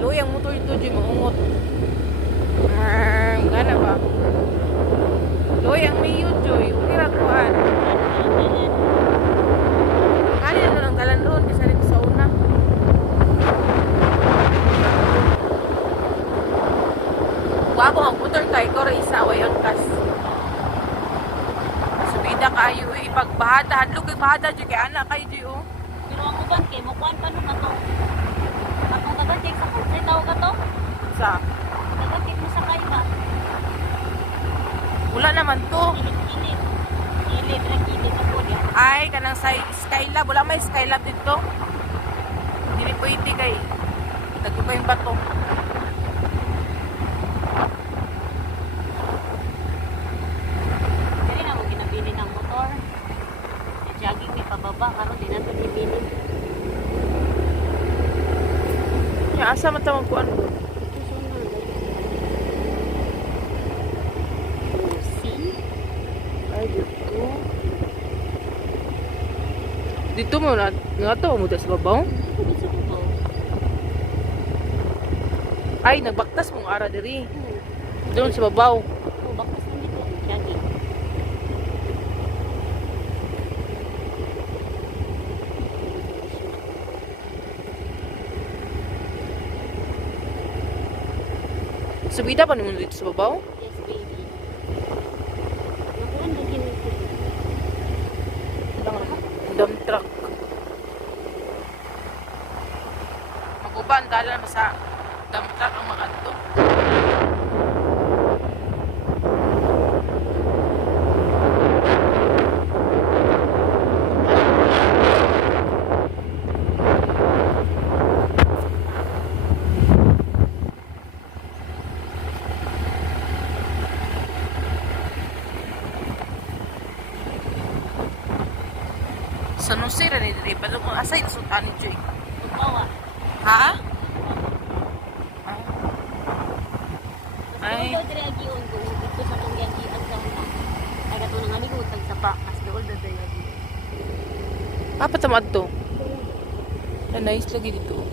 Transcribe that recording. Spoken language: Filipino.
luyang motor ito, di maungot. Gana ba? Luyang may joy. Okay ra kuan. Kali na lang dalan doon kasi rin sa una. Wabo ang motor kay ko ra isa way angkas. Subida kayo ipagbahada, hadlok kay bahada di kay ana kay di oh. Pero ang uban kay mo kuan pa no kato. Atong tagatik sa kay tao ka to. Sa Tagatik mo sa kay ba. wala naman to. Kilit. Kilit ra kilit ako dia. Ay kanang sa Skylab, wala may Skylab dito. Dili pwede kay nagkuba yung bato. Dili na mo ginabili ng motor. E jogging ni pababa karon di na to ibili. Ya asa man ta magkuan ko. Ay dito. Dito mo na nga to mo sa babaw. Ay nagbaktas mong ara diri. Doon sa babaw. Oh, bakit sa dito? Jogging. Subida pa naman dito sa babaw. Yes, baby. Nakuha na ginito. Dump truck. Maguban dala na sa dump truck ang mga to. Sa nusira ni diri pa kung asay sutan ni Joy. Tumawa. Ha? Ay. Ay. Mas diri agion ko dito sa tong yagian sa una. Ay kato nang aligot tag sapa as dool da diri agi. Papa tamad to. Na nice lagi dito.